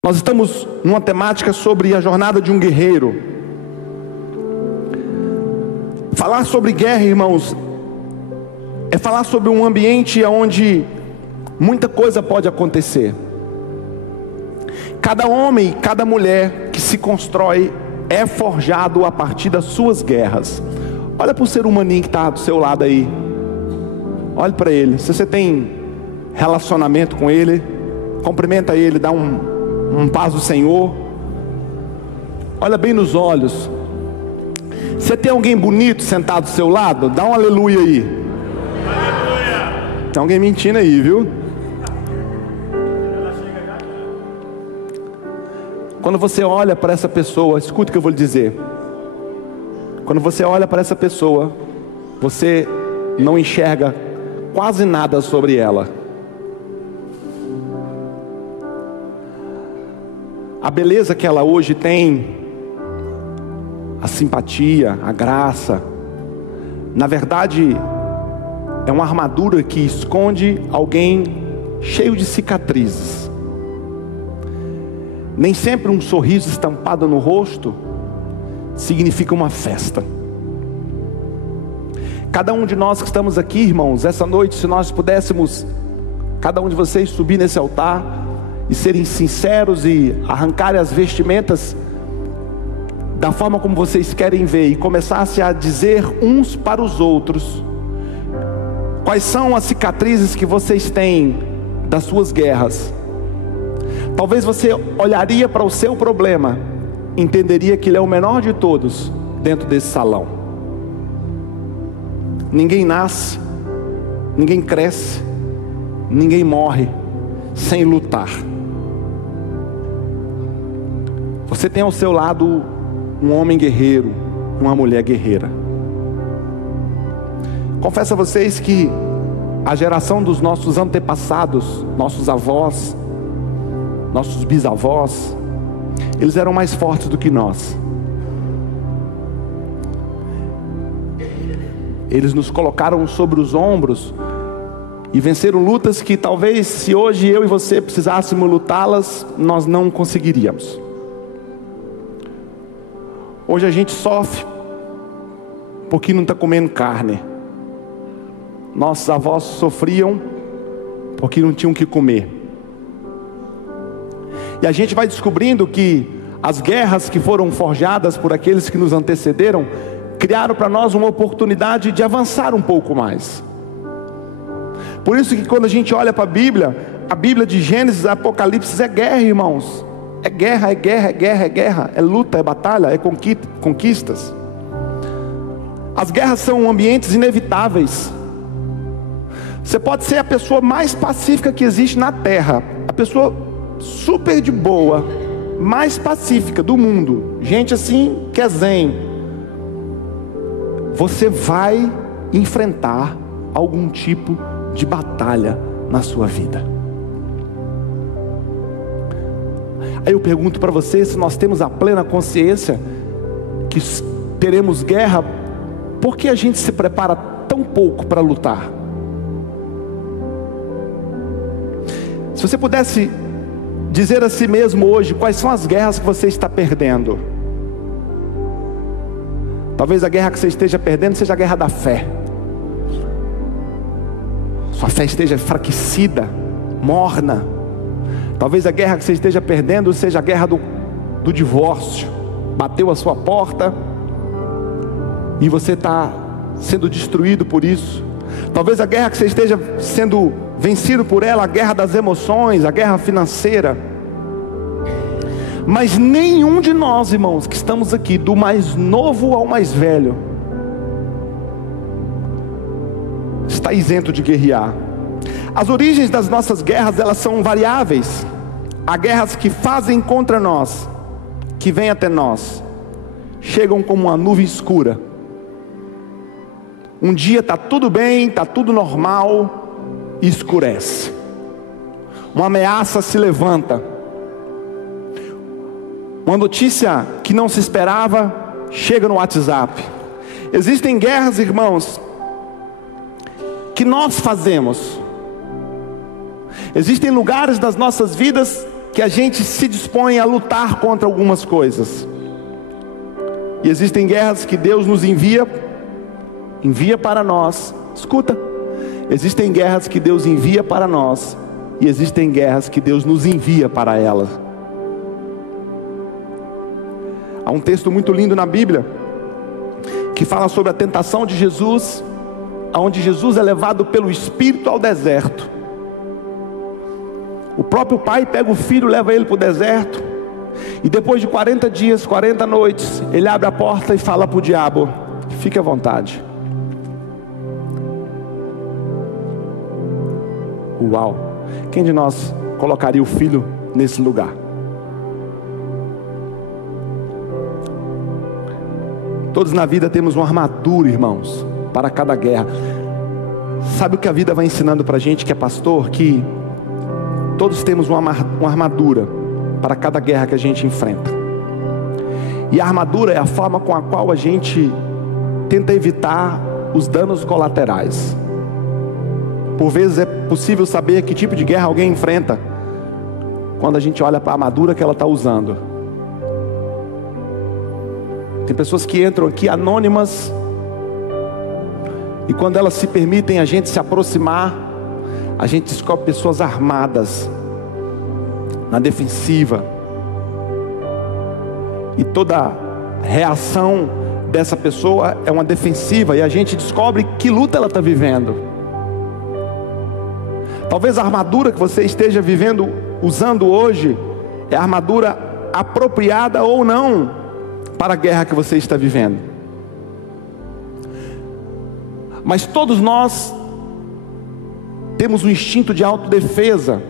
Nós estamos numa temática sobre a jornada de um guerreiro. Falar sobre guerra, irmãos, é falar sobre um ambiente onde muita coisa pode acontecer. Cada homem, cada mulher que se constrói é forjado a partir das suas guerras. Olha para o ser humaninho que está do seu lado aí. Olhe para ele. Se você tem relacionamento com ele, cumprimenta ele, dá um paz do Senhor. Olha bem nos olhos. Você tem alguém bonito sentado do seu lado? Dá um aleluia aí. Aleluia. Tem alguém mentindo aí, viu? Quando você olha para essa pessoa, escuta o que eu vou lhe dizer. Quando você olha para essa pessoa, você não enxerga quase nada sobre ela. A beleza que ela hoje tem, a simpatia, a graça, na verdade é uma armadura que esconde alguém cheio de cicatrizes. Nem sempre um sorriso estampado no rosto significa uma festa. Cada um de nós que estamos aqui, irmãos, essa noite, se nós pudéssemos, cada um de vocês subir nesse altar e serem sinceros e arrancarem as vestimentas da forma como vocês querem ver, e começassem a dizer uns para os outros quais são as cicatrizes que vocês têm das suas guerras, talvez você olharia para o seu problema, entenderia que ele é o menor de todos dentro desse salão. Ninguém nasce, ninguém cresce, ninguém morre sem lutar. Você tem ao seu lado um homem guerreiro, uma mulher guerreira. Confesso a vocês que a geração dos nossos antepassados, nossos avós, nossos bisavós, eles eram mais fortes do que nós. Eles nos colocaram sobre os ombros e venceram lutas que talvez, se hoje eu e você precisássemos lutá-las, nós não conseguiríamos. Hoje a gente sofre porque não está comendo carne. Nossos avós sofriam porque não tinham o que comer. E a gente vai descobrindo que as guerras que foram forjadas por aqueles que nos antecederam criaram para nós uma oportunidade de avançar um pouco mais. Por isso que quando a gente olha para a Bíblia de Gênesis a Apocalipse é guerra, irmãos. É guerra, é guerra, é guerra, é guerra. É luta, é batalha, é conquistas. As guerras são ambientes inevitáveis. Você pode ser a pessoa mais pacífica que existe na terra, a pessoa super de boa, mais pacífica do mundo, gente assim que é zen. Você vai enfrentar algum tipo de batalha na sua vida. Aí eu pergunto para você, se nós temos a plena consciência que teremos guerra, por que a gente se prepara tão pouco para lutar? Se você pudesse dizer a si mesmo hoje, quais são as guerras que você está perdendo? Talvez a guerra que você esteja perdendo seja a guerra da fé. Sua fé esteja enfraquecida, morna. Talvez a guerra que você esteja perdendo seja a guerra do divórcio. Bateu a sua porta e você está sendo destruído por isso. Talvez a guerra que você esteja sendo vencido por ela, a guerra das emoções, a guerra financeira. Mas nenhum de nós, irmãos, que estamos aqui, do mais novo ao mais velho, está isento de guerrear. As origens das nossas guerras, elas são variáveis. Há guerras que fazem contra nós, que vêm até nós, chegam como uma nuvem escura. Um dia está tudo bem, está tudo normal, e escurece. Uma ameaça se levanta. Uma notícia que não se esperava chega no WhatsApp. Existem guerras, irmãos, que nós fazemos. Existem lugares das nossas vidas que a gente se dispõe a lutar contra algumas coisas. E existem guerras que Deus nos envia para nós. Escuta, existem guerras que Deus envia para nós, e existem guerras que Deus nos envia para elas. Há um texto muito lindo na Bíblia, que fala sobre a tentação de Jesus, onde Jesus é levado pelo Espírito ao deserto. O próprio pai pega o filho, leva ele para o deserto, e depois de 40 dias, 40 noites, ele abre a porta e fala para o diabo: fique à vontade. Uau! Quem de nós colocaria o filho nesse lugar? Todos na vida temos uma armadura, irmãos, para cada guerra. Sabe o que a vida vai ensinando para a gente que é pastor? Que todos temos uma armadura para cada guerra que a gente enfrenta. E a armadura é a forma com a qual a gente tenta evitar os danos colaterais. Por vezes é possível saber que tipo de guerra alguém enfrenta quando a gente olha para a armadura que ela está usando. Tem pessoas que entram aqui anônimas, e quando elas se permitem a gente se aproximar, a gente descobre pessoas armadas, na defensiva. E toda reação dessa pessoa é uma defensiva, e a gente descobre que luta ela está vivendo. Talvez a armadura que você esteja vivendo, usando hoje, é a armadura apropriada ou não para a guerra que você está vivendo. Mas todos nós temos um instinto de autodefesa.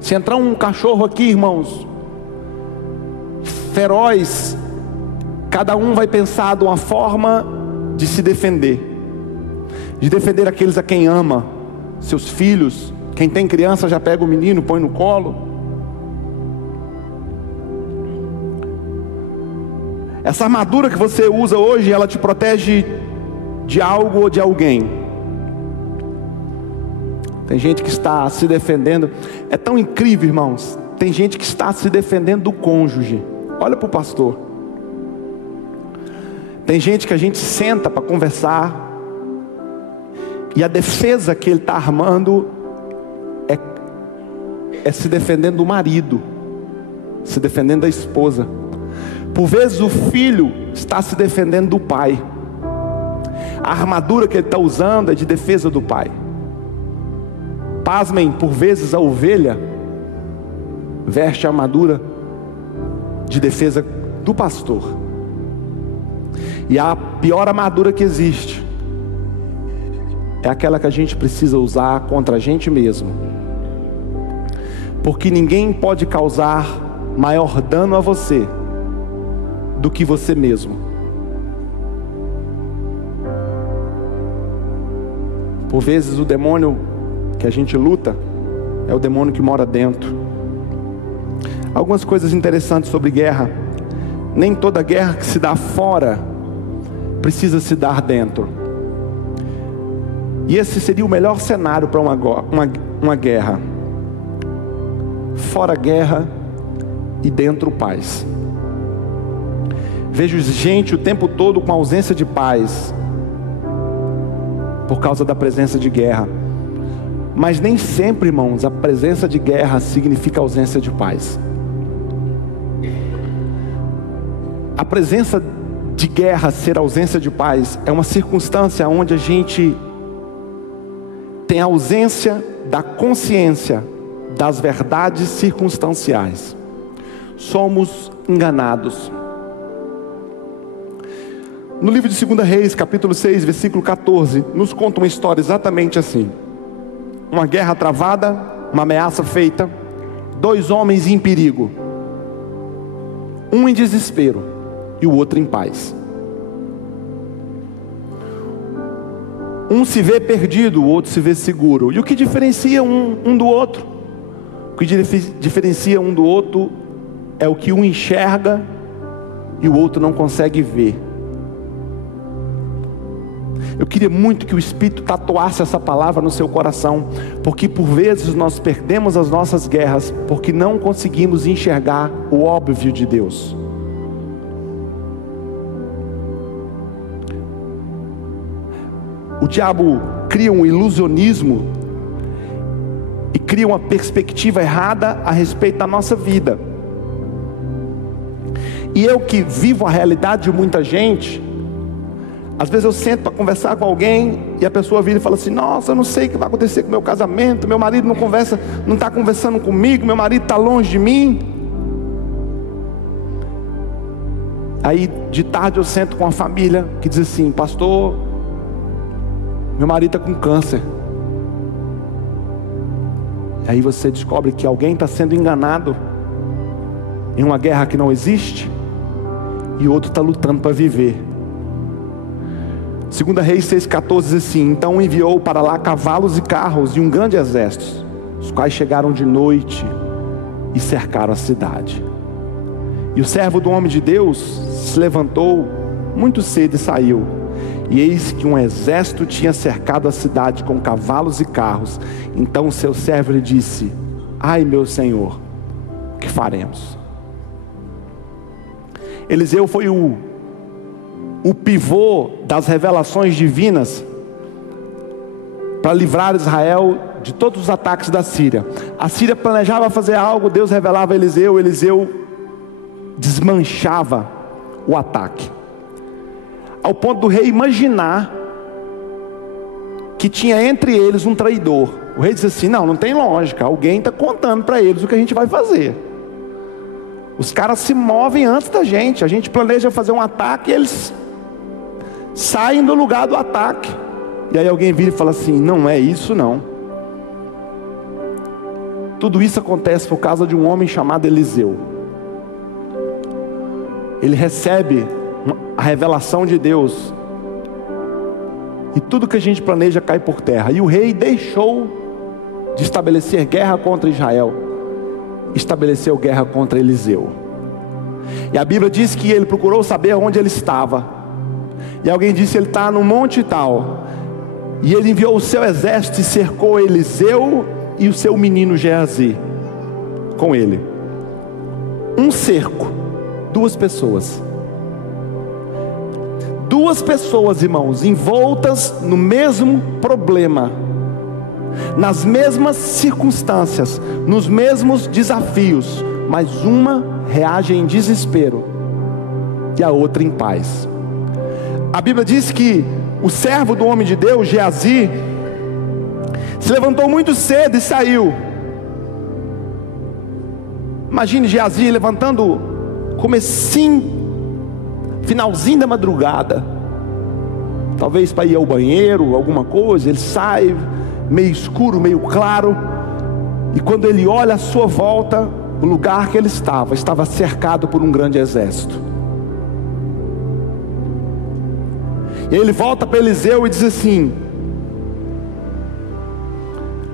Se entrar um cachorro aqui, irmãos, feroz, cada um vai pensar de uma forma de se defender. De defender aqueles a quem ama, seus filhos. Quem tem criança já pega o menino, põe no colo. Essa armadura que você usa hoje, ela te protege de algo ou de alguém. Tem gente que está se defendendo. É tão incrível, irmãos. Tem gente que está se defendendo do cônjuge. Olha para o pastor. Tem gente que a gente senta para conversar, e a defesa que ele está armando é se defendendo do marido, se defendendo da esposa. Por vezes o filho está se defendendo do pai. A armadura que ele está usando é de defesa do pai. Pasmem, por vezes a ovelha veste a armadura de defesa do pastor. E a pior armadura que existe é aquela que a gente precisa usar contra a gente mesmo. Porque ninguém pode causar maior dano a você do que você mesmo. Por vezes o demônio que a gente luta é o demônio que mora dentro. Algumas coisas interessantes sobre guerra. Nem toda guerra que se dá fora precisa se dar dentro. E esse seria o melhor cenário para uma guerra. Fora guerra e dentro paz. Vejo gente o tempo todo com ausência de paz por causa da presença de guerra. Mas nem sempre, irmãos, a presença de guerra significa ausência de paz. A presença de guerra ser ausência de paz é uma circunstância onde a gente tem a ausência da consciência das verdades circunstanciais. Somos enganados. No livro de 2 Reis, capítulo 6, versículo 14, nos conta uma história exatamente assim. Uma guerra travada, uma ameaça feita, 2 homens em perigo. Um em desespero e o outro em paz. Um se vê perdido, o outro se vê seguro. E o que diferencia um do outro? O que diferencia um do outro é o que um enxerga e o outro não consegue ver. Eu queria muito que o Espírito tatuasse essa palavra no seu coração, porque por vezes nós perdemos as nossas guerras, porque não conseguimos enxergar o óbvio de Deus. O diabo cria um ilusionismo e cria uma perspectiva errada a respeito da nossa vida. E eu que vivo a realidade de muita gente, às vezes eu sento para conversar com alguém e a pessoa vira e fala assim: nossa, eu não sei o que vai acontecer com o meu casamento, meu marido não está conversando comigo, meu marido está longe de mim. Aí de tarde eu sento com uma família que diz assim: pastor, meu marido está com câncer. Aí você descobre que alguém está sendo enganado em uma guerra que não existe, e outro está lutando para viver. 2 Reis 6,14 diz assim: então enviou para lá cavalos e carros e um grande exército, os quais chegaram de noite e cercaram a cidade. E o servo do homem de Deus se levantou muito cedo e saiu, e eis que um exército tinha cercado a cidade com cavalos e carros. Então o seu servo lhe disse: ai meu senhor, o que faremos? Eliseu foi o pivô das revelações divinas para livrar Israel de todos os ataques da Síria. A Síria planejava fazer algo, Deus revelava a Eliseu, Eliseu desmanchava o ataque, ao ponto do rei imaginar que tinha entre eles um traidor. O rei disse assim: não tem lógica, alguém está contando para eles o que a gente vai fazer. Os caras se movem antes da gente, a gente planeja fazer um ataque e eles saem do lugar do ataque. E aí alguém vira e fala assim: não é isso não. Tudo isso acontece por causa de um homem chamado Eliseu. Ele recebe a revelação de Deus, e tudo que a gente planeja cai por terra. E o rei deixou de estabelecer guerra contra Israel, estabeleceu guerra contra Eliseu. E a Bíblia diz que ele procurou saber onde ele estava, e alguém disse: ele está no monte tal. E ele enviou o seu exército e cercou Eliseu e o seu menino Geazi com ele. Um cerco, 2 pessoas. 2 pessoas, irmãos, envoltas no mesmo problema, nas mesmas circunstâncias, nos mesmos desafios, mas uma reage em desespero e a outra em paz. A Bíblia diz que o servo do homem de Deus, Geazi, se levantou muito cedo e saiu. Imagine Geazi levantando comecinho, finalzinho da madrugada, talvez para ir ao banheiro, alguma coisa. Ele sai meio escuro, meio claro, e quando ele olha à sua volta, o lugar que ele estava cercado por um grande exército. E ele volta para Eliseu e diz assim: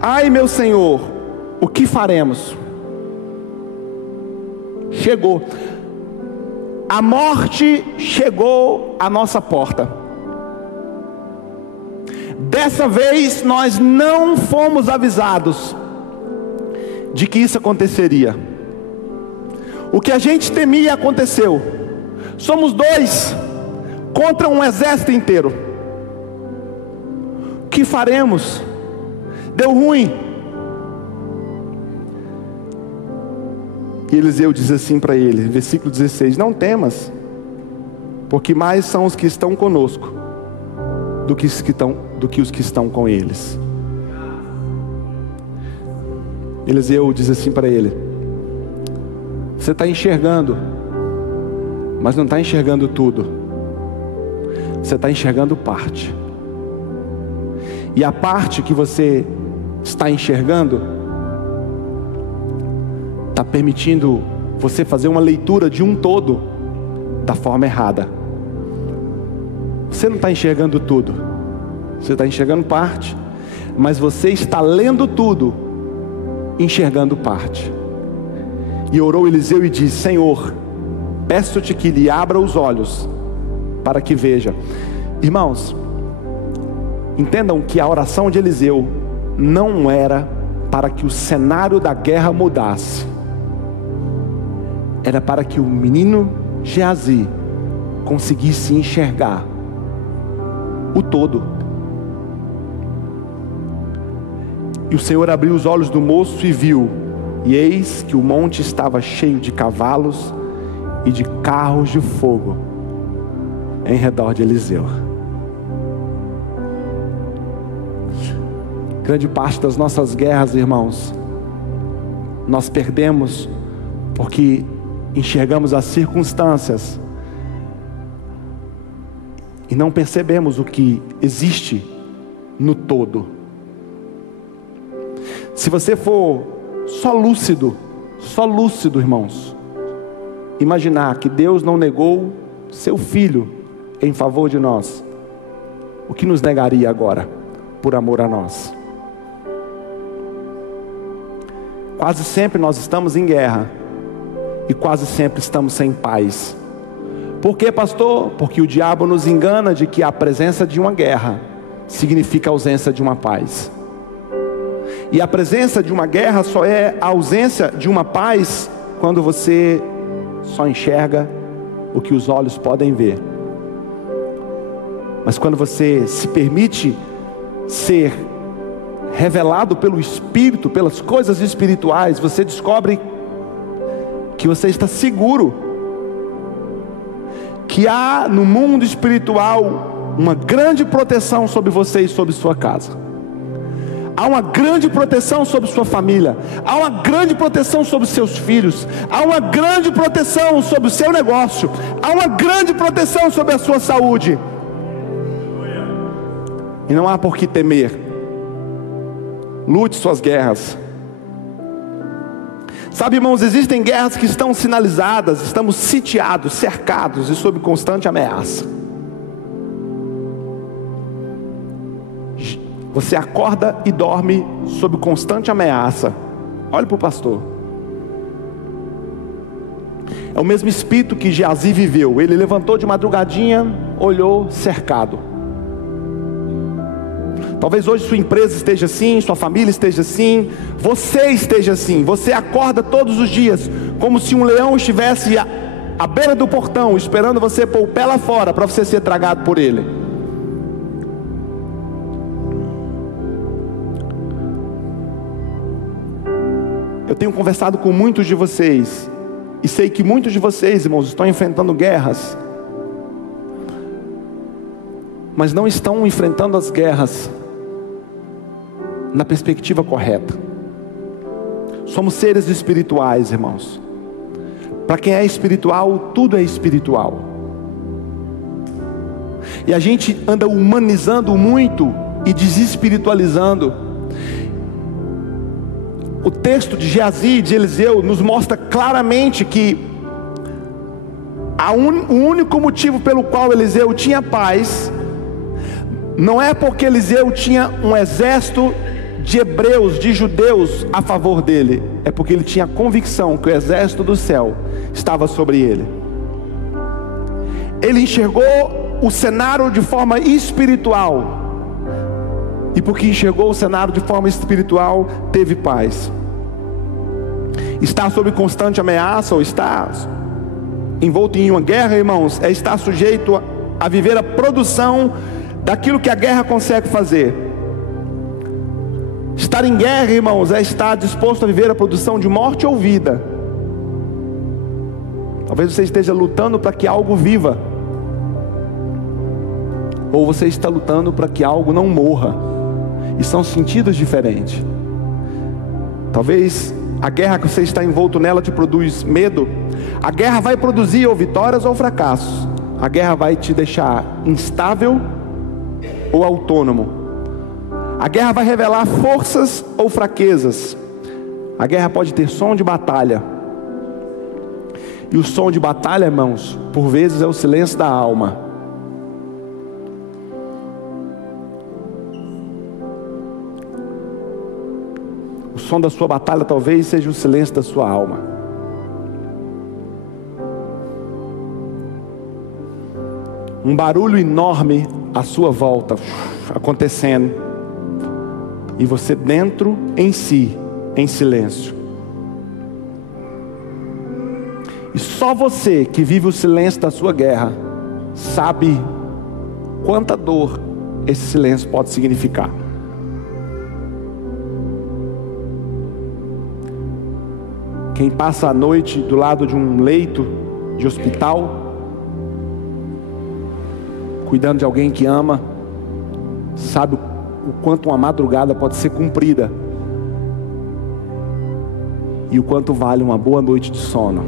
ai meu senhor, o que faremos? Chegou, a morte chegou à nossa porta. Dessa vez nós não fomos avisados de que isso aconteceria. O que a gente temia aconteceu. Somos 2 contra um exército inteiro. O que faremos? Deu ruim. E Eliseu diz assim para ele, versículo 16: não temas, porque mais são os que estão conosco do que os que estão com eles. Eliseu diz assim para ele: você está enxergando, mas não está enxergando tudo. Você está enxergando parte. E a parte que você está enxergando está permitindo você fazer uma leitura de um todo da forma errada. Você não está enxergando tudo, você está enxergando parte, mas você está lendo tudo, enxergando parte. E orou Eliseu e disse: Senhor, peço-te que lhe abra os olhos, para que veja. Irmãos, Entendam que a oração de Eliseu não era para que o cenário da guerra mudasse. Era para que o menino Geazi conseguisse enxergar o todo. E o Senhor abriu os olhos do moço e viu, e eis que o monte estava cheio de cavalos e de carros de fogo em redor de Eliseu. Grande parte das nossas guerras, irmãos, nós perdemos porque enxergamos as circunstâncias e não percebemos o que existe no todo. Se você for só lúcido, irmãos, imaginar que Deus não negou seu Filho em favor de nós, o que nos negaria agora, por amor a nós? Quase sempre nós estamos em guerra, e quase sempre estamos sem paz. Por quê, pastor? Porque o diabo nos engana de que a presença de uma guerra significa a ausência de uma paz. E a presença de uma guerra só é a ausência de uma paz quando você só enxerga o que os olhos podem ver. Mas quando você se permite ser revelado pelo Espírito, pelas coisas espirituais, você descobre que você está seguro, que há no mundo espiritual uma grande proteção sobre você e sobre sua casa. Há uma grande proteção sobre sua família, há uma grande proteção sobre seus filhos, há uma grande proteção sobre o seu negócio, há uma grande proteção sobre a sua saúde. E não há por que temer. Lute suas guerras. Sabe, irmãos, existem guerras que estão sinalizadas, estamos sitiados, cercados e sob constante ameaça. Você acorda e dorme sob constante ameaça. Olhe para o pastor. É o mesmo espírito que Geazi viveu. Ele levantou de madrugadinha, olhou, cercado. Talvez hoje sua empresa esteja assim, sua família esteja assim, você esteja assim. Você acorda todos os dias como se um leão estivesse à beira do portão, esperando você pôr o pé lá fora para você ser tragado por ele. Eu tenho conversado com muitos de vocês, e sei que muitos de vocês, irmãos, estão enfrentando guerras, mas não estão enfrentando as guerras na perspectiva correta. Somos seres espirituais, irmãos. Para quem é espiritual, tudo é espiritual. E a gente anda humanizando muito e desespiritualizando. O texto de Geazi, de Eliseu, nos mostra claramente que o único motivo pelo qual Eliseu tinha paz não é porque Eliseu tinha um exército de hebreus, de judeus a favor dele. É porque ele tinha a convicção que o exército do céu estava sobre ele. Ele enxergou o cenário de forma espiritual, e porque enxergou o cenário de forma espiritual, teve paz. Estar sob constante ameaça, ou estar envolto em uma guerra, irmãos, é estar sujeito a viver a produção daquilo que a guerra consegue fazer. Estar em guerra, irmãos, é estar disposto a viver a produção de morte ou vida. Talvez você esteja lutando para que algo viva, ou você está lutando para que algo não morra, e são sentidos diferentes. Talvez a guerra que você está envolto nela te produz medo. A guerra vai produzir ou vitórias ou fracassos. A guerra vai te deixar instável ou autônomo. A guerra vai revelar forças ou fraquezas. A guerra pode ter som de batalha. E o som de batalha, irmãos, por vezes é o silêncio da alma. O som da sua batalha talvez seja o silêncio da sua alma. Um barulho enorme à sua volta acontecendo, e você dentro em si, em silêncio. E só você que vive o silêncio da sua guerra sabe quanta dor esse silêncio pode significar. Quem passa a noite do lado de um leito de hospital, cuidando de alguém que ama, sabe o quanto uma madrugada pode ser cumprida e o quanto vale uma boa noite de sono.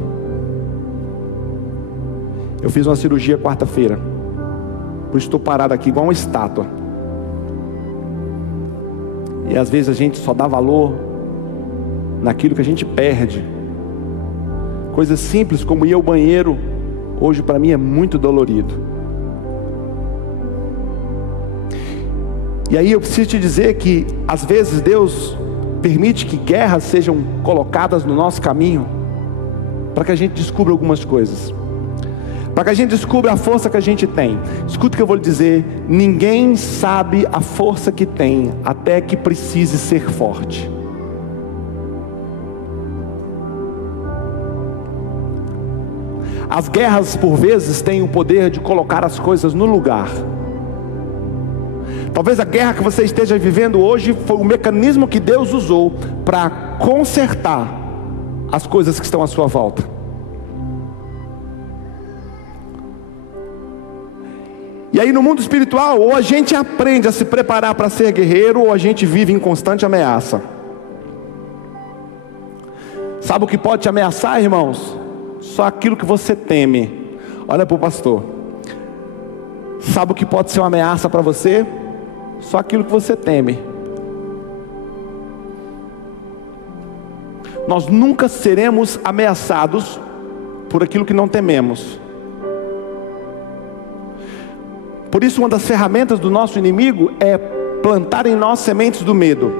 Eu fiz uma cirurgia quarta-feira, por isso estou parado aqui igual uma estátua. E às vezes a gente só dá valor naquilo que a gente perde. Coisas simples como ir ao banheiro, hoje para mim é muito dolorido. E aí eu preciso te dizer que às vezes Deus permite que guerras sejam colocadas no nosso caminho, para que a gente descubra algumas coisas, para que a gente descubra a força que a gente tem. Escuta o que eu vou lhe dizer: ninguém sabe a força que tem até que precise ser forte. As guerras por vezes têm o poder de colocar as coisas no lugar. Talvez a guerra que você esteja vivendo hoje foi o mecanismo que Deus usou para consertar as coisas que estão à sua volta. E aí no mundo espiritual, ou a gente aprende a se preparar para ser guerreiro, ou a gente vive em constante ameaça. Sabe o que pode te ameaçar, irmãos? Só aquilo que você teme. Olha para o pastor. Sabe o que pode ser uma ameaça para você? Só aquilo que você teme. Nós nunca seremos ameaçados por aquilo que não tememos. Por isso, uma das ferramentas do nosso inimigo é plantar em nós sementes do medo.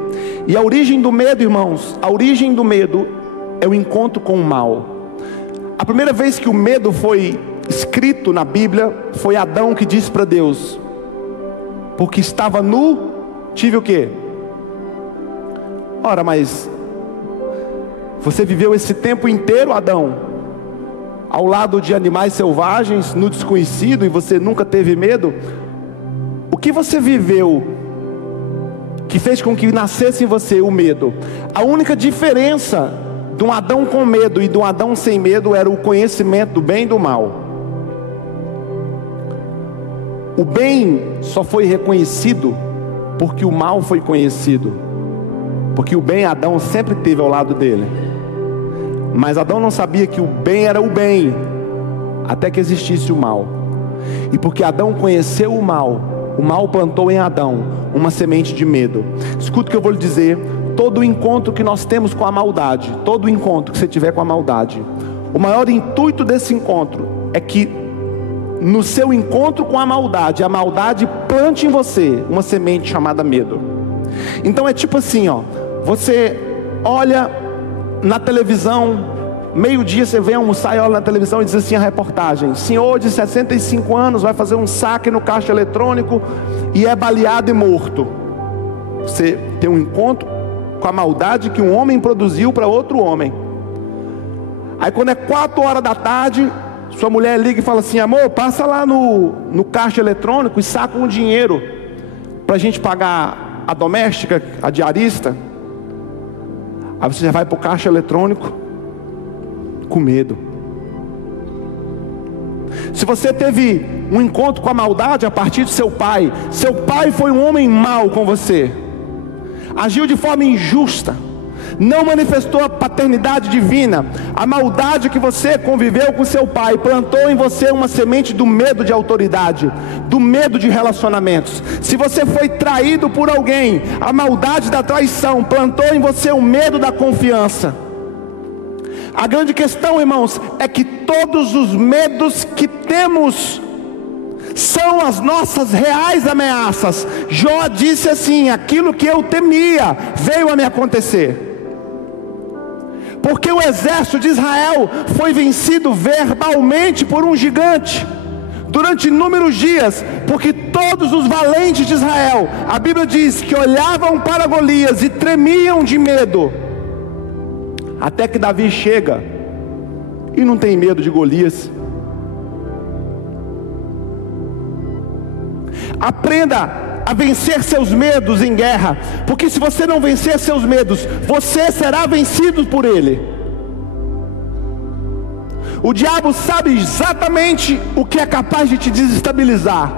E a origem do medo, irmãos, a origem do medo é o encontro com o mal. A primeira vez que o medo foi escrito na Bíblia, foi Adão que disse para Deus: porque estava nu, tive o quê? Ora, mas você viveu esse tempo inteiro, Adão, ao lado de animais selvagens, no desconhecido, e você nunca teve medo? O que você viveu que fez com que nascesse em você o medo? A única diferença de um Adão com medo e de um Adão sem medo era o conhecimento do bem e do mal. O bem só foi reconhecido porque o mal foi conhecido. Porque o bem Adão sempre teve ao lado dele. Mas Adão não sabia que o bem era o bem, até que existisse o mal. E porque Adão conheceu o mal plantou em Adão uma semente de medo. Escuta o que eu vou lhe dizer: todo encontro que nós temos com a maldade, todo encontro que você tiver com a maldade, o maior intuito desse encontro é que no seu encontro com a maldade plante em você uma semente chamada medo. Então é tipo assim, ó, você olha na televisão, meio-dia você vem almoçar e olha na televisão e diz assim a reportagem: senhor de 65 anos vai fazer um saque no caixa eletrônico e é baleado e morto. Você tem um encontro com a maldade que um homem produziu para outro homem. Aí quando é 4 horas da tarde, sua mulher liga e fala assim: amor, passa lá no caixa eletrônico e saca um dinheiro para a gente pagar a doméstica, a diarista. Aí você já vai para o caixa eletrônico com medo. Se você teve um encontro com a maldade a partir de seu pai foi um homem mau com você, agiu de forma injusta, não manifestou a paternidade divina, a maldade que você conviveu com seu pai plantou em você uma semente do medo de autoridade, do medo de relacionamentos. Se você foi traído por alguém, a maldade da traição plantou em você o medo da confiança. A grande questão, irmãos, é que todos os medos que temos são as nossas reais ameaças. Jó disse assim: aquilo que eu temia veio a me acontecer. Porque o exército de Israel foi vencido verbalmente por um gigante. durante inúmeros dias, porque todos os valentes de Israel, a Bíblia diz que olhavam para Golias e tremiam de medo, até que Davi chega e não tem medo de Golias. Aprenda a vencer seus medos em guerra, porque se você não vencer seus medos, você será vencido por ele. O diabo sabe exatamente o que é capaz de te desestabilizar,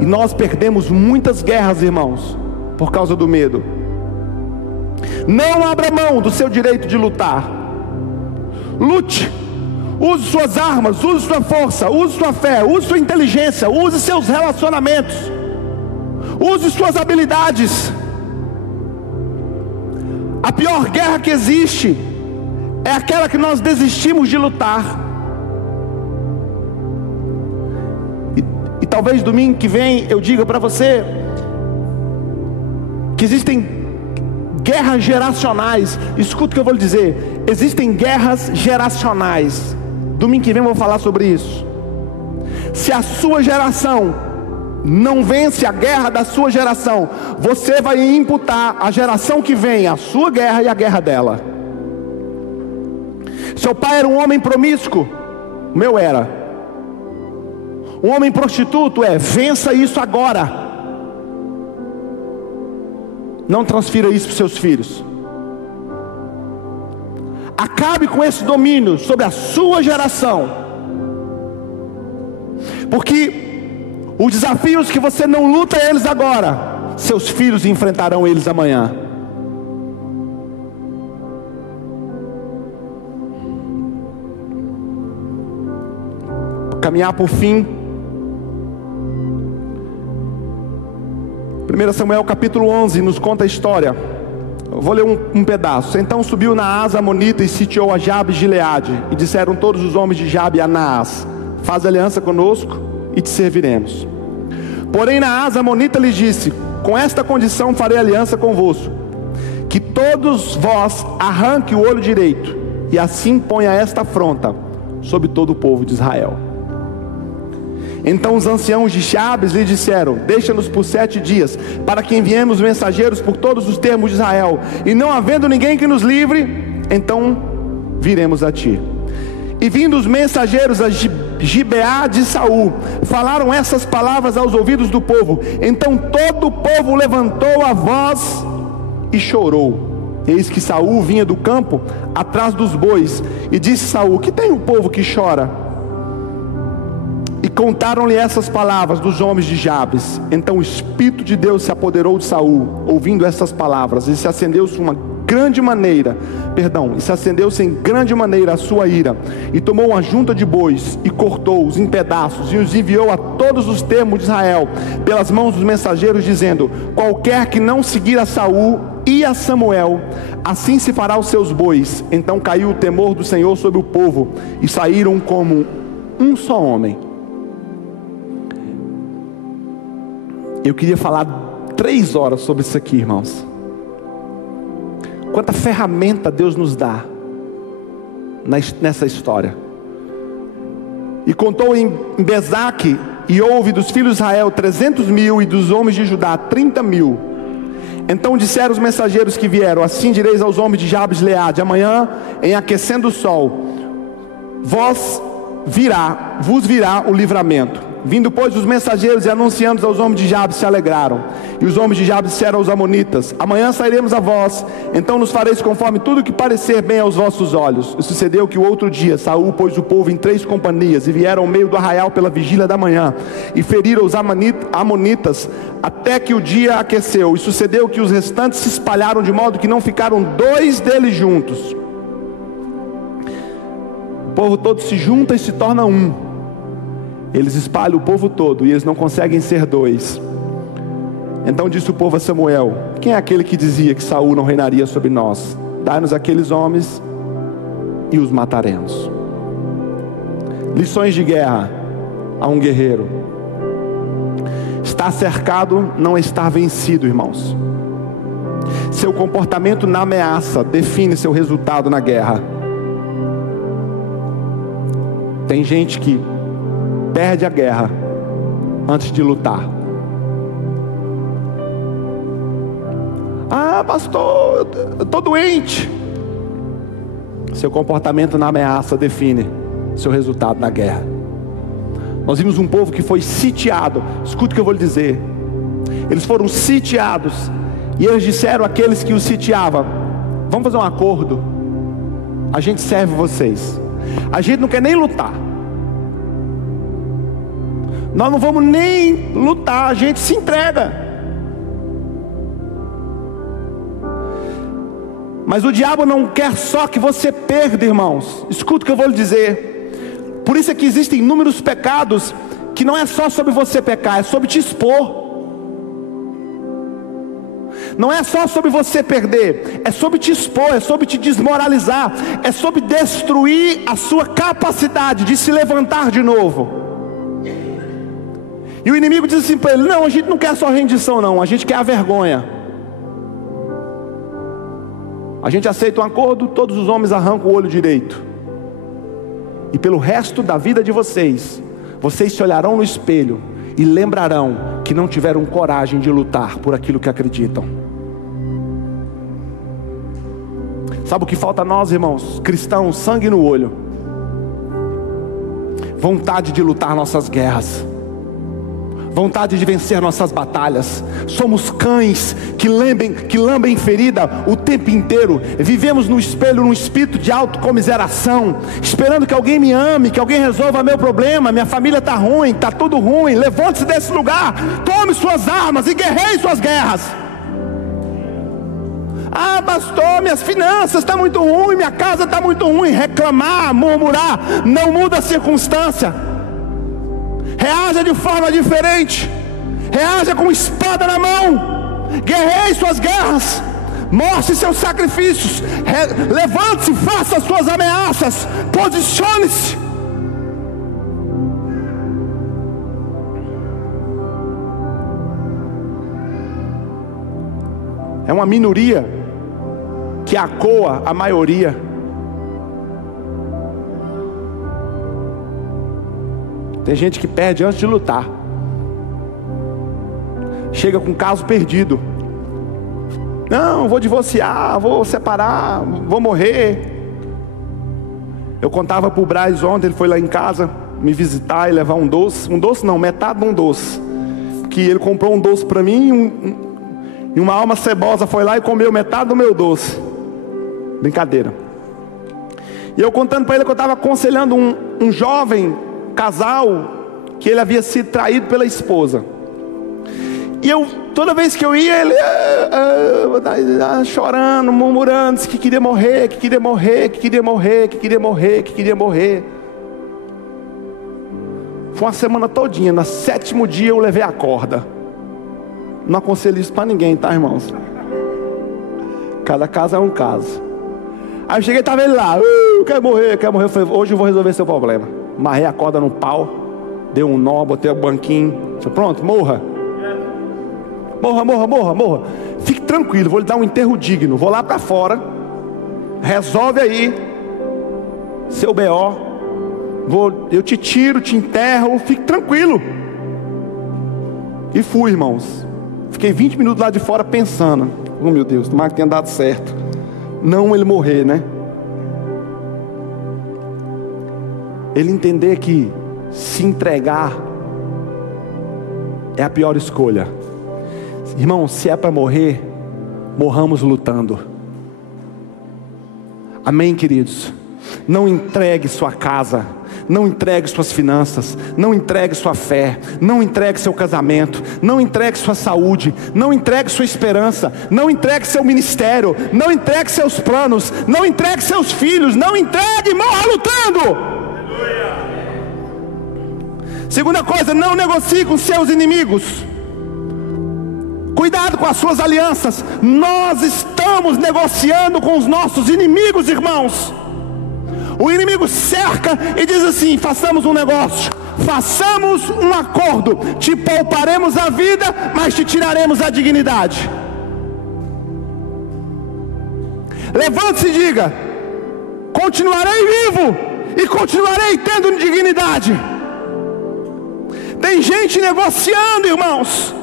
e nós perdemos muitas guerras, irmãos, por causa do medo. Não abra mão do seu direito de lutar. Lute, use suas armas, use sua força, use sua fé, use sua inteligência, use seus relacionamentos, use suas habilidades. A pior guerra que existe é aquela que nós desistimos de lutar. E talvez domingo que vem eu diga para você que existem guerras geracionais. Escuta o que eu vou lhe dizer: existem guerras geracionais. Domingo que vem eu vou falar sobre isso. Se a sua geração não vence a guerra da sua geração, você vai imputar a geração que vem a sua guerra e a guerra dela. Seu pai era um homem promíscuo, o meu era. Um homem prostituto, vença isso agora. Não transfira isso para os seus filhos. Acabe com esse domínio sobre a sua geração, porque os desafios que você não luta eles agora, seus filhos enfrentarão eles amanhã. Caminhar por fim. 1 Samuel capítulo 11 nos conta a história. Eu vou ler um pedaço. Então subiu Naás amonita e sitiou a Jabes de Gileade, e disseram todos os homens de Jabe a Naás: faz aliança conosco e te serviremos. Porém Naás amonita lhes disse: com esta condição farei aliança convosco, que todos vós arranque o olho direito, e assim ponha esta afronta sobre todo o povo de Israel. Então os anciãos de Jabes lhe disseram: deixa-nos por 7 dias, para que enviemos mensageiros por todos os termos de Israel, e não havendo ninguém que nos livre, então viremos a ti. E vindo os mensageiros a Gibeá de Saul, falaram essas palavras aos ouvidos do povo. Então todo o povo levantou a voz e chorou. Eis que Saul vinha do campo atrás dos bois, e disse Saul: que tem o povo que chora? E contaram-lhe essas palavras dos homens de Jabes. Então o Espírito de Deus se apoderou de Saul, ouvindo essas palavras, e se acendeu-se em grande maneira a sua ira, e tomou uma junta de bois, e cortou-os em pedaços, e os enviou a todos os termos de Israel, pelas mãos dos mensageiros, dizendo: qualquer que não seguir a Saul e a Samuel, assim se fará aos seus bois. Então caiu o temor do Senhor sobre o povo, e saíram como um só homem. Eu queria falar 3 horas sobre isso aqui, irmãos. Quanta ferramenta Deus nos dá nessa história. E contou em Bezaque, e houve dos filhos de Israel 300.000, e dos homens de Judá 30.000. Então disseram os mensageiros que vieram: assim direis aos homens de Jabes de Gileade: amanhã, em aquecendo o sol, vos virá o livramento. Vindo pois os mensageiros e anunciando aos homens de Jabes, se alegraram. E os homens de Jabes disseram aos amonitas: amanhã sairemos a vós, então nos fareis conforme tudo que parecer bem aos vossos olhos. E sucedeu que o outro dia Saul pôs o povo em 3 companhias, e vieram ao meio do arraial pela vigília da manhã, e feriram os amonitas, até que o dia aqueceu. E sucedeu que os restantes se espalharam, de modo que não ficaram 2 deles juntos. O povo todo se junta e se torna um. Eles espalham o povo todo, e eles não conseguem ser 2. Então disse o povo a Samuel: quem é aquele que dizia que Saul não reinaria sobre nós? Dai-nos aqueles homens e os mataremos. Lições de guerra a um guerreiro: estar cercado não é estar vencido, irmãos. Seu comportamento na ameaça define seu resultado na guerra. Tem gente que perde a guerra antes de lutar. Ah, pastor, eu estou doente. Seu comportamento na ameaça define seu resultado na guerra. Nós vimos um povo que foi sitiado. Escuta o que eu vou lhe dizer. Eles foram sitiados, e eles disseram àqueles que os sitiavam: vamos fazer um acordo, a gente serve vocês, a gente não quer nem lutar, nós não vamos nem lutar, a gente se entrega. Mas o diabo não quer só que você perda, irmãos. Escuta o que eu vou lhe dizer. Por isso é que existem inúmeros pecados que não é só sobre você pecar, é sobre te expor. Não é só sobre você perder, é sobre te expor, é sobre te desmoralizar, é sobre destruir a sua capacidade de se levantar de novo. E o inimigo diz assim para ele: não, a gente não quer só rendição não, a gente quer a vergonha. A gente aceita um acordo, todos os homens arrancam o olho direito, e pelo resto da vida de vocês, vocês se olharão no espelho e lembrarão que não tiveram coragem de lutar por aquilo que acreditam. Sabe o que falta a nós, irmãos, cristãos? Sangue no olho, vontade de lutar nossas guerras, vontade de vencer nossas batalhas. Somos cães que lambem ferida o tempo inteiro. Vivemos no espelho, num espírito de autocomiseração, esperando que alguém me ame, que alguém resolva meu problema. Minha família está ruim, está tudo ruim. Levante-se desse lugar, tome suas armas e guerreie suas guerras. Ah, pastor, minhas finanças estão muito ruins, minha casa está muito ruim. Reclamar, murmurar, não muda a circunstância. Reaja de forma diferente, reaja com espada na mão, guerreie suas guerras, mostre seus sacrifícios, levante-se, faça as suas ameaças, posicione-se. É uma minoria que acoa a maioria. Tem gente que perde antes de lutar. Chega com caso perdido. Não, vou divorciar, vou separar, vou morrer. Eu contava para o Braz ontem, ele foi lá em casa me visitar e levar um doce. Um doce não, metade de um doce. Que ele comprou um doce para mim e uma alma cebosa foi lá e comeu metade do meu doce. Brincadeira. E eu contando para ele que eu estava aconselhando um jovem casal, que ele havia sido traído pela esposa. E eu, toda vez que eu ia, ele chorando, murmurando, disse que queria morrer, que queria morrer, que queria morrer, que queria morrer, que queria morrer. Foi uma semana todinha. No 7º dia eu levei a corda. Não aconselho isso para ninguém, tá, irmãos? Cada caso é um caso. Aí eu cheguei e estava ele lá: quer morrer, quer morrer. Eu falei: hoje eu vou resolver seu problema. Amarrei a corda no pau, dei um nó, botei o banquinho. Disse: pronto, morra. Morra, morra, morra, morra. Fique tranquilo, vou lhe dar um enterro digno. Vou lá para fora, resolve aí seu B.O. Eu te tiro, te enterro, fique tranquilo. E fui, irmãos. Fiquei 20 minutos lá de fora pensando: oh meu Deus, tomara que tenha dado certo. Não ele morrer, né? Ele entender que se entregar é a pior escolha. Irmão, se é para morrer, morramos lutando. Amém, queridos? Não entregue sua casa, não entregue suas finanças, não entregue sua fé, não entregue seu casamento, não entregue sua saúde, não entregue sua esperança, não entregue seu ministério, não entregue seus planos, não entregue seus filhos, não entregue, morra lutando. Segunda coisa, não negocie com seus inimigos. Cuidado com as suas alianças. Nós estamos negociando com os nossos inimigos, irmãos. O inimigo cerca e diz assim: façamos um negócio, façamos um acordo, te pouparemos a vida, mas te tiraremos a dignidade. Levante-se e diga: continuarei vivo, e continuarei tendo dignidade. Tem gente negociando, irmãos.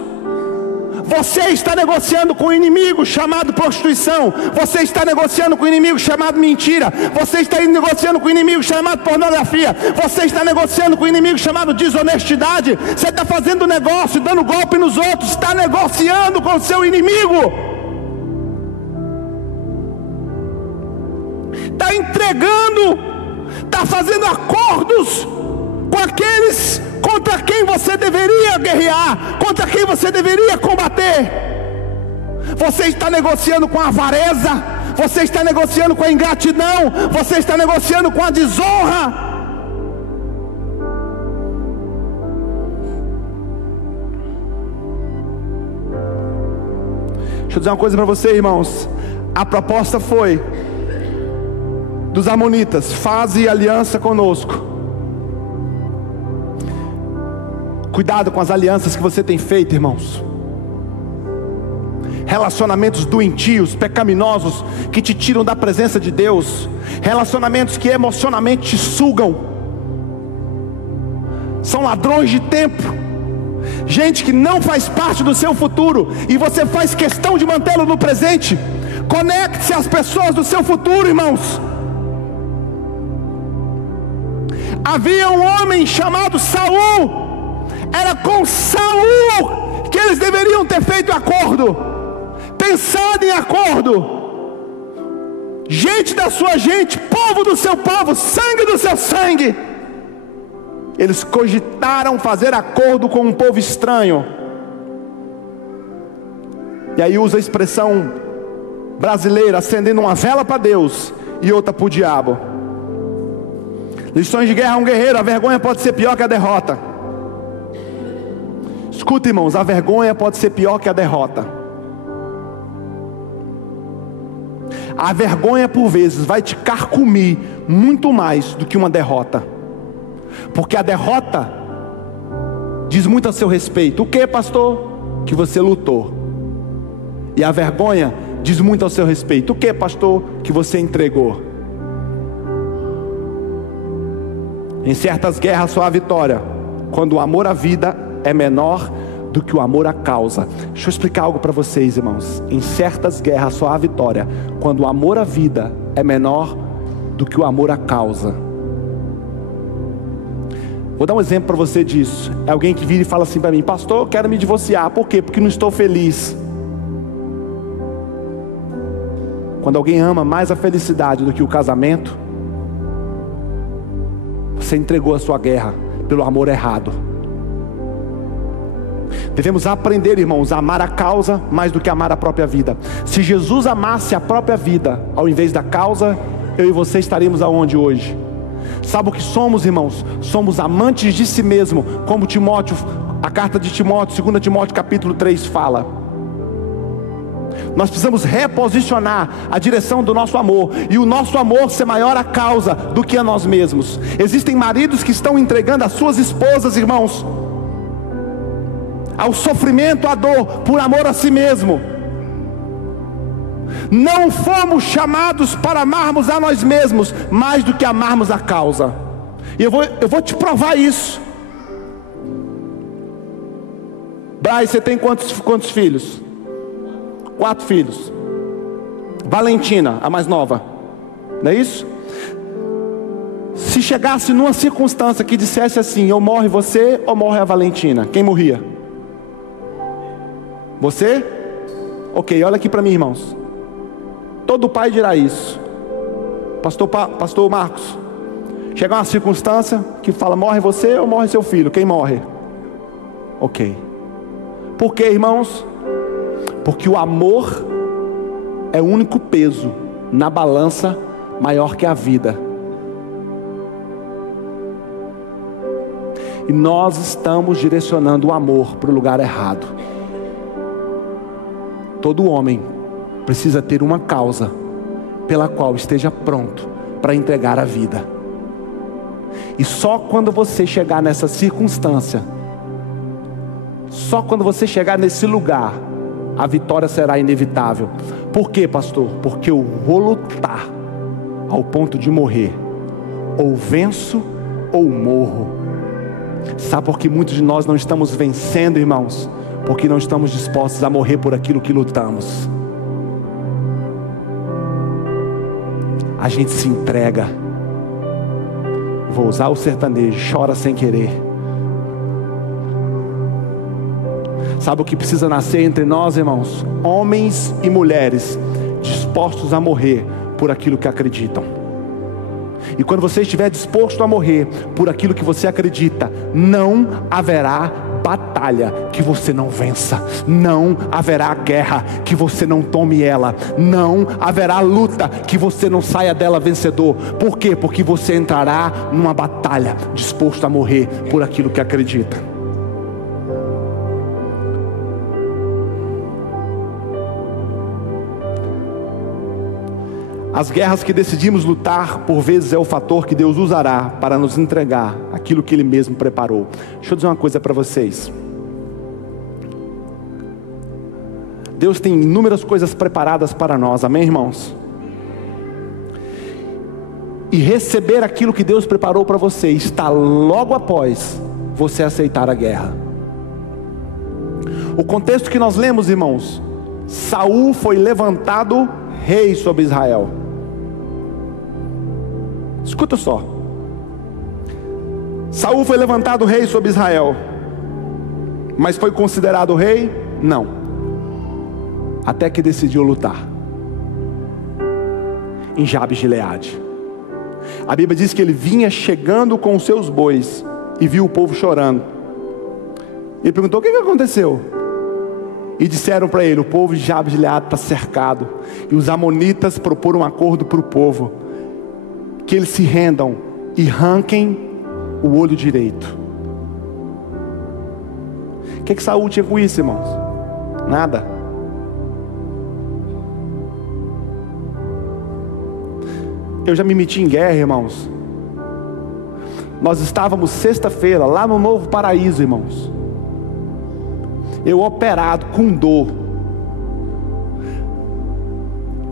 Você está negociando com o inimigo chamado prostituição. Você está negociando com o inimigo chamado mentira. Você está negociando com o inimigo chamado pornografia. Você está negociando com o inimigo chamado desonestidade. Você está fazendo negócio, dando golpe nos outros. Está negociando com o seu inimigo. Está entregando, está fazendo acordos com aqueles contra quem você deveria guerrear, contra quem você deveria combater. Você está negociando com a avareza, você está negociando com a ingratidão, você está negociando com a desonra. Deixa eu dizer uma coisa para você, irmãos. A proposta foi dos amonitas: faze aliança conosco. Cuidado com as alianças que você tem feito, irmãos. Relacionamentos doentios, pecaminosos, que te tiram da presença de Deus. Relacionamentos que emocionalmente te sugam. São ladrões de tempo. Gente que não faz parte do seu futuro, e você faz questão de mantê-lo no presente. Conecte-se às pessoas do seu futuro, irmãos. Havia um homem chamado Saul. Era com Saul que eles deveriam ter feito acordo, pensado em acordo. Gente da sua gente, povo do seu povo, sangue do seu sangue. Eles cogitaram fazer acordo com um povo estranho. E aí usa a expressão brasileira: acendendo uma vela para Deus e outra para o diabo. Lições de guerra a um guerreiro: a vergonha pode ser pior que a derrota. Escuta, irmãos, a vergonha pode ser pior que a derrota. A vergonha por vezes vai te carcomir muito mais do que uma derrota. Porque a derrota diz muito a seu respeito. O que, pastor? Que você lutou. E a vergonha diz muito ao seu respeito. O que, pastor? Que você entregou. Em certas guerras só há vitória quando o amor à vida é menor do que o amor à causa. Deixa eu explicar algo para vocês, irmãos. Em certas guerras só há vitória quando o amor à vida é menor do que o amor à causa. Vou dar um exemplo para você disso. É alguém que vira e fala assim para mim: pastor, eu quero me divorciar. Por quê? Porque não estou feliz. Quando alguém ama mais a felicidade do que o casamento, você entregou a sua guerra pelo amor errado. Devemos aprender, irmãos, a amar a causa mais do que amar a própria vida. Se Jesus amasse a própria vida ao invés da causa, eu e você estaríamos aonde hoje? Sabe o que somos, irmãos? Somos amantes de si mesmo, como Timóteo, a carta de Timóteo, 2 Timóteo capítulo 3 fala. Nós precisamos reposicionar a direção do nosso amor, e o nosso amor ser maior a causa do que a nós mesmos. Existem maridos que estão entregando as suas esposas, irmãos, ao sofrimento, à dor, por amor a si mesmo. Não fomos chamados para amarmos a nós mesmos mais do que amarmos a causa. E eu vou te provar isso. Braz, você tem quantos filhos? 4 filhos. Valentina, a mais nova, não é isso? Se chegasse numa circunstância que dissesse assim: ou morre você ou morre a Valentina, quem morria? Você? Ok, olha aqui para mim, irmãos. Todo pai dirá isso. Pastor Marcos, chega uma circunstância que fala: morre você ou morre seu filho, quem morre? Ok. Por quê, irmãos? Porque o amor é o único peso na balança maior que a vida. E nós estamos direcionando o amor para o lugar errado. Todo homem precisa ter uma causa pela qual esteja pronto para entregar a vida. E só quando você chegar nessa circunstância, só quando você chegar nesse lugar, a vitória será inevitável. Por quê, pastor? Porque eu vou lutar ao ponto de morrer ou venço ou morro. Sabe por que muitos de nós não estamos vencendo, irmãos? Porque não estamos dispostos a morrer por aquilo que lutamos. A gente se entrega. Vou usar o sertanejo, chora sem querer. Sabe o que precisa nascer entre nós, irmãos? Homens e mulheres dispostos a morrer por aquilo que acreditam. E quando você estiver disposto a morrer por aquilo que você acredita, não haverá batalha que você não vença, não haverá guerra que você não tome ela, não haverá luta que você não saia dela vencedor. Por quê? Porque você entrará numa batalha disposto a morrer por aquilo que acredita. As guerras que decidimos lutar, por vezes é o fator que Deus usará para nos entregar aquilo que Ele mesmo preparou. Deixa eu dizer uma coisa para vocês. Deus tem inúmeras coisas preparadas para nós, amém, irmãos? E receber aquilo que Deus preparou para você está logo após você aceitar a guerra. O contexto que nós lemos, irmãos, Saul foi levantado rei sobre Israel. Escuta só. Saul foi levantado rei sobre Israel, mas foi considerado rei? Não. Até que decidiu lutar em Jabes de Gileade. A Bíblia diz que ele vinha chegando com os seus bois e viu o povo chorando. Ele perguntou: o que aconteceu? E disseram para ele: o povo de Jabes de Gileade está cercado, e os amonitas proporam um acordo para o povo, que eles se rendam e arranquem o olho direito. O que Saul tinha com isso, irmãos? Nada. Eu já me meti em guerra, irmãos. Nós estávamos sexta-feira lá no Novo Paraíso, irmãos. Eu operado com dor.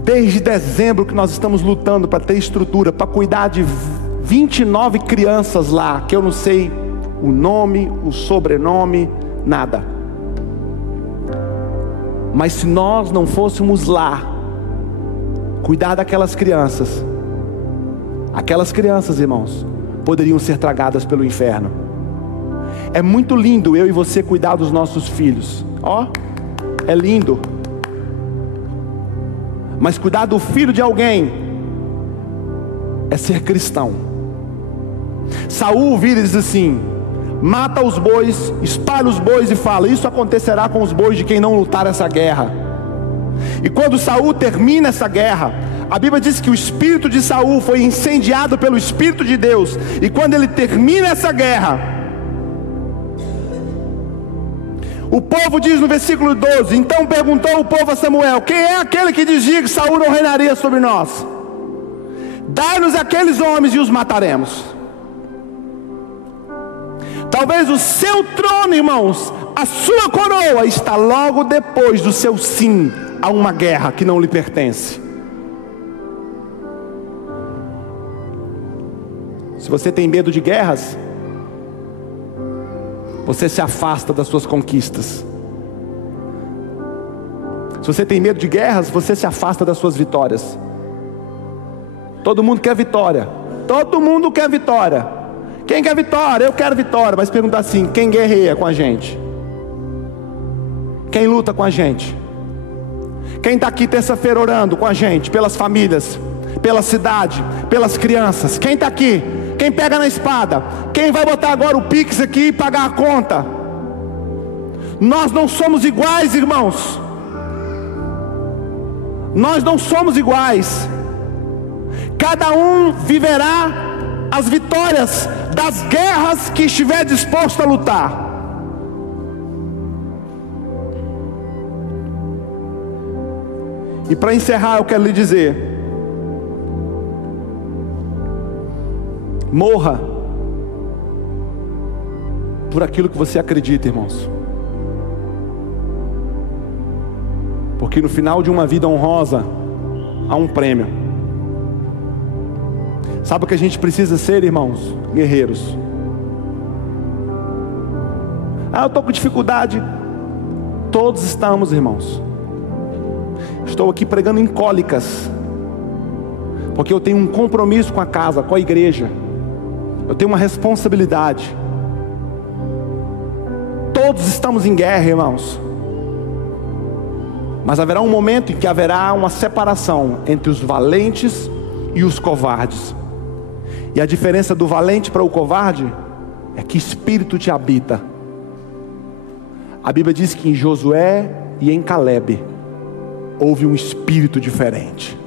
Desde dezembro que nós estamos lutando para ter estrutura, para cuidar de 29 crianças lá, que eu não sei o nome, o sobrenome, nada. Mas se nós não fôssemos lá cuidar daquelas crianças, irmãos, poderiam ser tragadas pelo inferno. É muito lindo eu e você cuidar dos nossos filhos. Ó, é lindo. Mas cuidar do filho de alguém é ser cristão. Saul vira e diz assim: mata os bois, espalha os bois e fala: isso acontecerá com os bois de quem não lutar essa guerra. E quando Saul termina essa guerra, a Bíblia diz que o espírito de Saul foi incendiado pelo Espírito de Deus. E quando ele termina essa guerra, o povo diz no versículo 12: então perguntou o povo a Samuel: quem é aquele que dizia que Saul não reinaria sobre nós? Dai-nos aqueles homens e os mataremos. Talvez o seu trono, irmãos, a sua coroa está logo depois do seu sim a uma guerra que não lhe pertence. Se você tem medo de guerras, você se afasta das suas conquistas. Se você tem medo de guerras, você se afasta das suas vitórias. Todo mundo quer vitória. Todo mundo quer vitória. Quem quer vitória? Eu quero vitória. Mas pergunta assim: quem guerreia com a gente? Quem luta com a gente? Quem está aqui terça-feira orando com a gente? Pelas famílias, pela cidade, pelas crianças. Quem está aqui? Quem pega na espada? Quem vai botar agora o Pix aqui e pagar a conta? Nós não somos iguais, irmãos. Nós não somos iguais. Cada um viverá as vitórias das guerras que estiver disposto a lutar. E para encerrar, eu quero lhe dizer: morra por aquilo que você acredita, irmãos. Porque no final de uma vida honrosa há um prêmio. Sabe o que a gente precisa ser, irmãos? Guerreiros. Eu estou com dificuldade. Todos estamos, irmãos. Estou aqui pregando em cólicas, porque eu tenho um compromisso com a casa, com a igreja. Eu tenho uma responsabilidade. Todos estamos em guerra, irmãos. Mas haverá um momento em que haverá uma separação entre os valentes e os covardes. E a diferença do valente para o covarde é que espírito te habita. A Bíblia diz que em Josué e em Calebe houve um espírito diferente.